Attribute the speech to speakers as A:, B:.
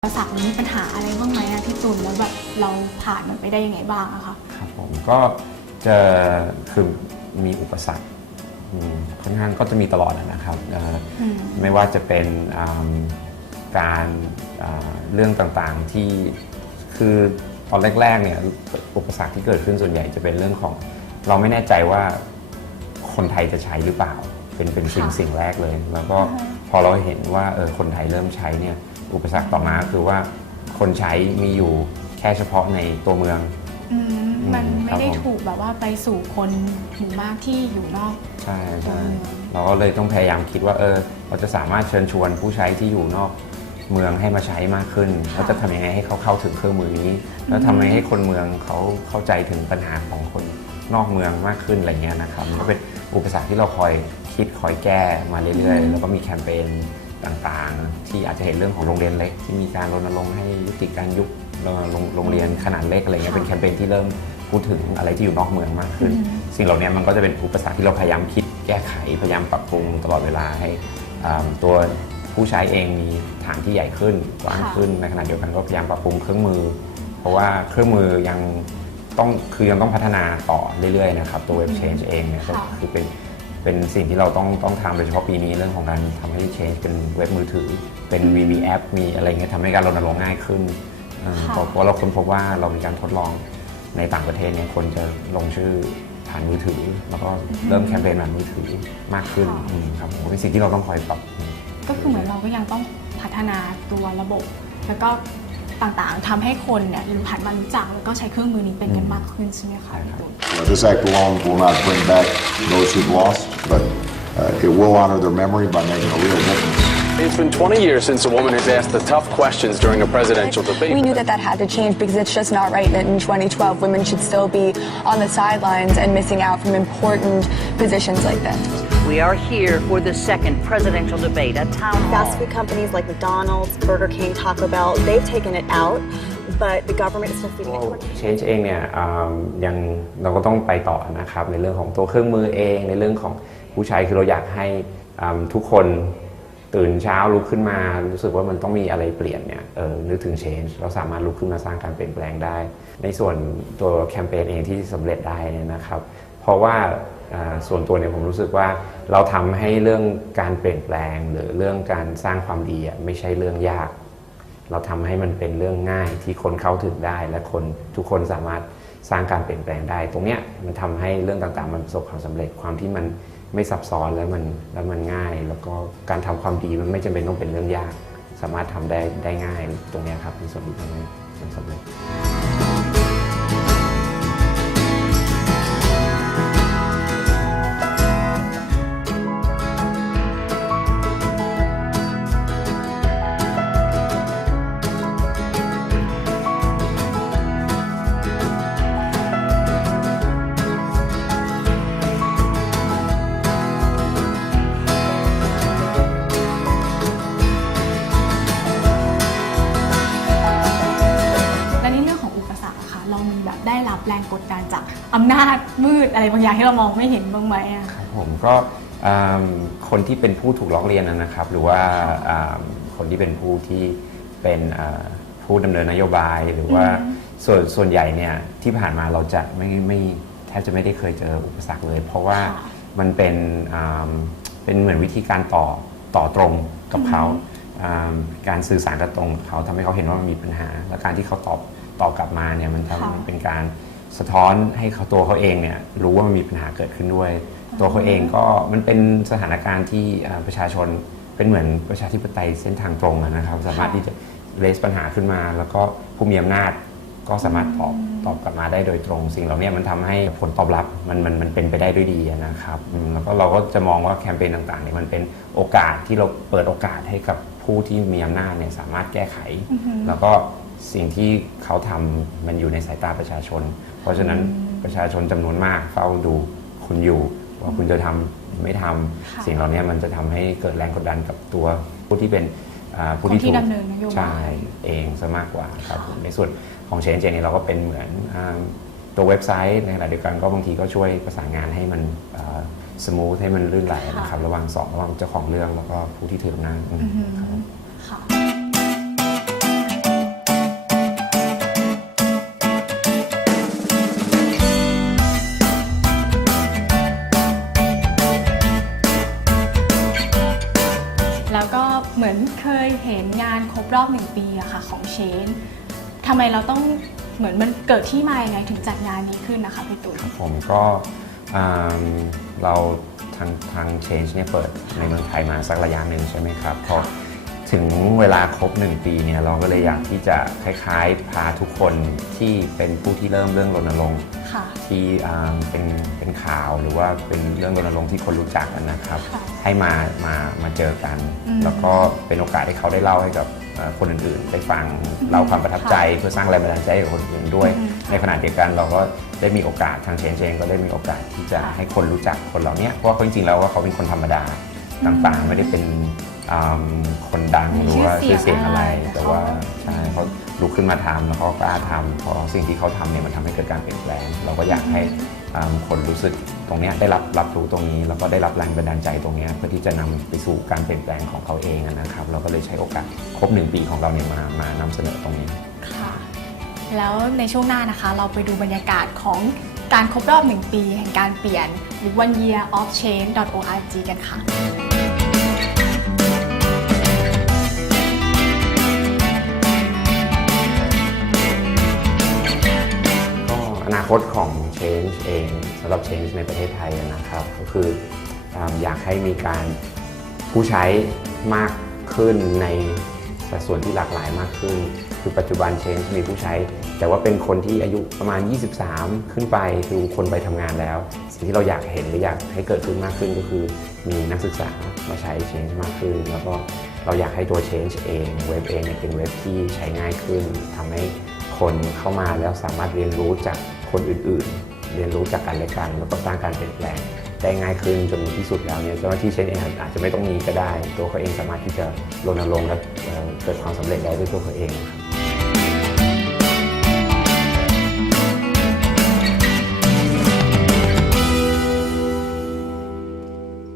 A: อุปสรรคมีปัญหาอะไรบ้างไหมอะพี่ตุลแล้วแบบเราผ่านมันไปได้ยังไงบ้างอะคะ
B: ครับผมก็จะคือมีอุปสรรคอืมค่อนข้างก็จะมีตลอดนะครับเอ่อ
A: อืม
B: ไม่ว่าจะเป็นอ่าการอ่าเรื่องต่างๆที่คือตอนแรกๆเนี่ยอุปสรรคที่เกิดขึ้นส่วนใหญ่จะเป็นเรื่องของ เราไม่แน่ใจว่าคนไทยจะใช้หรือเปล่า เป็นเป็นสิ่ง
A: ค่ะ
B: สิ่งแรกเลย แล้วก็
A: อือฮึ
B: พอเราเห็นว่าเออคนไทยเริ่มใช้เนี่ย อุปสรรคต่อมาคือว่าคนใช้มีอยู่แค่เฉพาะในตัวเมือง
A: อืมมัน
B: อืม
A: ไม่ได้
B: ครับผม
A: ถูกแบบว่าไปสู่คนหมู่มากที่อยู่นอก
B: ใช่ใช่
A: อืม
B: เราก็เลยต้องพยายามคิดว่าเออเราจะสามารถเชิญชวนผู้ใช้ที่อยู่นอกเมืองให้มาใช้มากขึ้นเราจะทำยังไงให้เขาเข้าถึงเครื่องมือนี้ แล้วทำยังไงให้คนเมืองเขาเข้าใจถึงปัญหาของคนนอกเมืองมากขึ้นอะไรเงี้ยนะครับมันก็เป็นอุปสรรคที่เราคอยคิดคอยแก้มาเรื่อยๆ แล้วก็มีแคมเปญ ต่างๆ ที่อาจจะเห็นเรื่องของโรงเรียนเล็ก ที่มีการรณรงค์ให้ยุติการยุบโรงโรงเรียนขนาดเล็กอะไรเงี้ยเป็นแคมเปญที่เริ่มพูดถึงอะไรที่อยู่นอกเมืองมากขึ้น
A: อืม
B: สิ่งเหล่านี้มันก็จะเป็นอุปสรรคที่เราพยายามคิดแก้ไขพยายามปรับปรุงตลอดเวลาให้อ่าตัวผู้ใช้เองมีฐานที่ใหญ่ขึ้นกว้าง
A: ค่ะ
B: ขึ้นในขณะเดียวกันก็พยายามปรับปรุงเครื่องมือ เพราะว่าเครื่องมือยังต้องคือยังต้องพัฒนาต่อเรื่อยๆนะครับตัวเว็บ Change เองเนี่ยก็
A: ค่ะ
B: คือเป็น เป็นสิ่งที่เราต้องต้องทำโดยเฉพาะปีนี้เรื่องของการทำให้ Change เป็นเว็บมือถือ เป็น VV App มีอะไรเงี้ยทำให้การรณรงค์ง่ายขึ้นเอ่อเพราะเพราะเราค้นพบว่าเรามีการทดลองในต่างประเทศเนี่ยคนจะลงชื่อผ่านมือถือ แล้วก็เริ่มแคมเปญผ่านมือถือมากขึ้น
A: ค่ะ
B: อืมครับผมเป็นสิ่งที่เราต้องคอยปรับ
A: ก็คือเหมือนเราก็ยังต้องพัฒนาตัวระบบ แล้วก็ต่างๆทำให้คนเนี่ยรู้หันมารู้จักแล้วก็ใช้เครื่องมือนี้เป็นกันมากขึ้นใช่ไหมคะพี่ตุล
C: Uh, This act alone will not bring back those who've lost, but uh, it will honor their memory by making a real difference.
D: It's been 20 years since a woman has asked the tough questions during a presidential debate.
E: We knew that that had to change because it's just not right that in 2012 women should still be on the sidelines and missing out from important positions like this.
F: We are here for the second presidential debate at Town Hall.
G: Fast food companies like McDonald's, Burger King, Taco Bell, they've taken it out, but the government is still feeding it to our
B: เชนจ์เองเนี่ยอ่ายังเราก็ต้องไปต่อนะครับในเรื่องของตัวเครื่องมือเองในเรื่องของผู้ใช้คือเราอยากให้อ่าทุกคนตื่นเช้าลุกขึ้นมารู้สึกว่ามันต้องมีอะไรเปลี่ยนเนี่ยเออนึกถึง change เราสามารถลุกขึ้นมาสร้างการเปลี่ยนแปลงได้ ในส่วนตัวแคมเปญเองที่สำเร็จได้เนี่ยนะครับ เพราะว่าอ่าส่วนตัวเนี่ยผมรู้สึกว่าเราทำให้เรื่องการเปลี่ยนแปลง หรือเรื่องการสร้างความดีอะไม่ใช่เรื่องยาก เราทำให้มันเป็นเรื่องง่ายที่คนเข้าถึงได้ และคนทุกคนสามารถสร้างการเปลี่ยนแปลงได้ ตรงเนี้ยมันทำให้เรื่องต่างๆ มันประสบความสำเร็จความที่มันไม่ซับซ้อนแล้วมันแล้วมันง่าย แล้วก็การทำความดีมันไม่จำเป็นต้องเป็นเรื่องยาก สามารถทำได้ได้ง่าย ตรงเนี้ยครับเป็นส่วนที่ทำให้มันสำเร็จ
A: รับแรงกดดันจากอำนาจมืดอะไรบางอย่างที่เรามองไม่เห็นบ้างไหมอะ
B: ครับผมก็อืมคนที่เป็นผู้ถูกร้องเรียนนะนะครับ หรือว่าอืมคนที่เป็นผู้ที่เป็นอ่าผู้ดำเนินนโยบายหรือว่าส่วนส่วนใหญ่เนี่ยที่ผ่านมาเราจะไม่ไม่แทบจะไม่ได้เคยเจออุปสรรคเลย เพราะว่า
A: ค่ะ
B: มันเป็นอ่าเป็นเหมือนวิธีการต่อต่อตรงกับเขาอ่าการสื่อสารกับตรงกับเขาทำให้เขาเห็นว่ามันมีปัญหา และการที่เขาตอบตอบกลับมาเนี่ยมันทำ
A: ค่ะ
B: มันเป็นการ สะท้อนให้เขาตัวเขาเองเนี่ยรู้ว่ามันมีปัญหาเกิดขึ้นด้วย ตัวเขาเองก็มันเป็นสถานการณ์ที่อ่าประชาชนเป็นเหมือนประชาธิปไตยเส้นทางตรงอะนะครับ สามารถที่จะเลสปัญหาขึ้นมา แล้วก็ผู้มีอำนาจก็สามารถตอบตอบกลับมาได้โดยตรงสิ่งเหล่านี้มันทำให้ผลตอบรับมันมันมันเป็นไปได้ด้วยดีอะนะครับอืมแล้วก็เราก็จะมองว่าแคมเปญต่างๆเนี่ยมันเป็นโอกาสที่เราเปิดโอกาสให้กับผู้ที่มีอำนาจเนี่ยสามารถแก้ไข แล้วก็สิ่งที่เขาทำมันอยู่ในสายตาประชาชนเพ ราะฉะนั้นประชาชนจำนวนมากเฝ้าดูคุณอยู่ว่าคุณจะทำหรือไม่ทำ
A: ค่ะ
B: สิ่งเหล่านี้มันจะทำให้เกิดแรงกดดันกับตัวผู้ที่เป็นอ่าผู้
A: คนที่
B: ถูก
A: ดำเนินนโยบาย
B: ใช่เองซะมากกว่าครับผมในส่วนของเชนเจนี่เราก็เป็นเหมือนอ่าตัวเว็บไซต์ในขณะเดียวกันก็บางทีก็ช่วยประสานงานให้มันสมูทให้มันลื่นไหลนะครับระหว่างสองระหว่างเจ้าของเรื่องแล้วก็ผู้ที่ถืออำนาจอืมครับ เห็นงาน
A: ครบรอบหนึ่งปีอะค่ะของเชนทำไมเราต้องเหมือนมันเกิดที่มายังไงถึงจัดงานนี้ขึ้นนะคะพี่ตุ๋ย
B: ผมก็อืมเราทางทาง Change เนี่ยเปิดในเมืองไทยมาสักระยะหนึ่งใช่ไหมครับพอถึงเวลาครบ 1 ปีเนี่ยเราก็เลยอยากที่จะคล้ายๆ พาทุกคนที่เป็นผู้ที่เริ่มเรื่องรณรงค์
A: ค่ะ
B: ที่อ่าเป็นเป็นข่าวหรือว่าเป็นเรื่องรณรงค์ที่คนรู้จักกันนะครับ
A: ค่ะ
B: ให้มามามาเจอกัน
A: อืม
B: แล้วก็เป็นโอกาสให้เขาได้เล่าให้กับเอ่อคนอื่นๆ ได้ฟังเล่าความประทับใจเพื่อสร้างแรงบันดาลใจให้กับคนอื่นด้วย
A: อืม
B: ในขณะเดียวกันเราก็ได้มีโอกาสทางเชนเชงก็ได้มีโอกาสที่จะ
A: ค่ะ
B: ให้คนรู้จักคนเหล่านี้เพราะว่าเขาจริงๆแล้วว่าเขาเป็นคนธรรมดาต่างๆ ไม่ได้เป็นอ่าคนดัง
A: มี
B: หรือว่า
A: ชื่
B: ชื่
A: อ
B: อ
A: เสี
B: เสี
A: ย
B: ย
A: ง
B: งอะไร
A: อะไร
B: แต่ว่า
A: แต่เขา
B: ใช่เขา ลุกขึ้นมาทำแล้วเขาก็กล้าทำเพราะสิ่งที่เขาทำเนี่ยมันทำให้เกิดการเปลี่ยนแปลง เราก็อยากให้คนรู้สึกตรงเนี้ยได้รับรับรู้ตรงนี้ แล้วก็ได้รับแรงบันดาลใจตรงเนี้ยเพื่อที่จะนำไปสู่การเปลี่ยนแปลงของเขาเองนะครับ เราก็เลยใช้โอกาสครบหนึ่งปีของเราเนี่ยมามานำเสนอตรงนี้
A: ค่ะแล้วในช่วงหน้านะคะเราไปดูบรรยากาศของการครบรอบ 1 ปี แห่งการเปลี่ยนหรือ one year of change org กันค่ะ
B: คตของ Change เองสำหรับ Change ในประเทศไทยนะครับ ก็คืออยากให้มีการผู้ใช้มากขึ้นในสัดส่วนที่หลากหลายมากขึ้น คือปัจจุบัน Change มีผู้ใช้ แต่ว่าเป็นคนที่อายุประมาณ 23 ขึ้นไปคือคนไปทำงานแล้ว สิ่งที่เราอยากเห็นหรืออยากให้เกิดขึ้นมากขึ้นก็คือมีนักศึกษามาใช้ Change มากขึ้น แล้วก็เราอยากให้ตัว Change เองเว็บเองเนี่ยเป็นเว็บที่ใช้ง่ายขึ้นทำให้คนเข้ามาแล้วสามารถเรียนรู้จาก คนอื่นๆ เรียนรู้จากกันและกันแล้วก็สร้างการเปลี่ยนแปลงได้ง่ายขึ้นจนที่สุดแล้วเนี่ยเจ้าหน้าที่เช่นเองอาจจะไม่ต้องมีก็ได้ ตัวเขาเองสามารถที่จะรณรงค์และเกิดความสำเร็จได้ด้วยตัวเขาเองครับ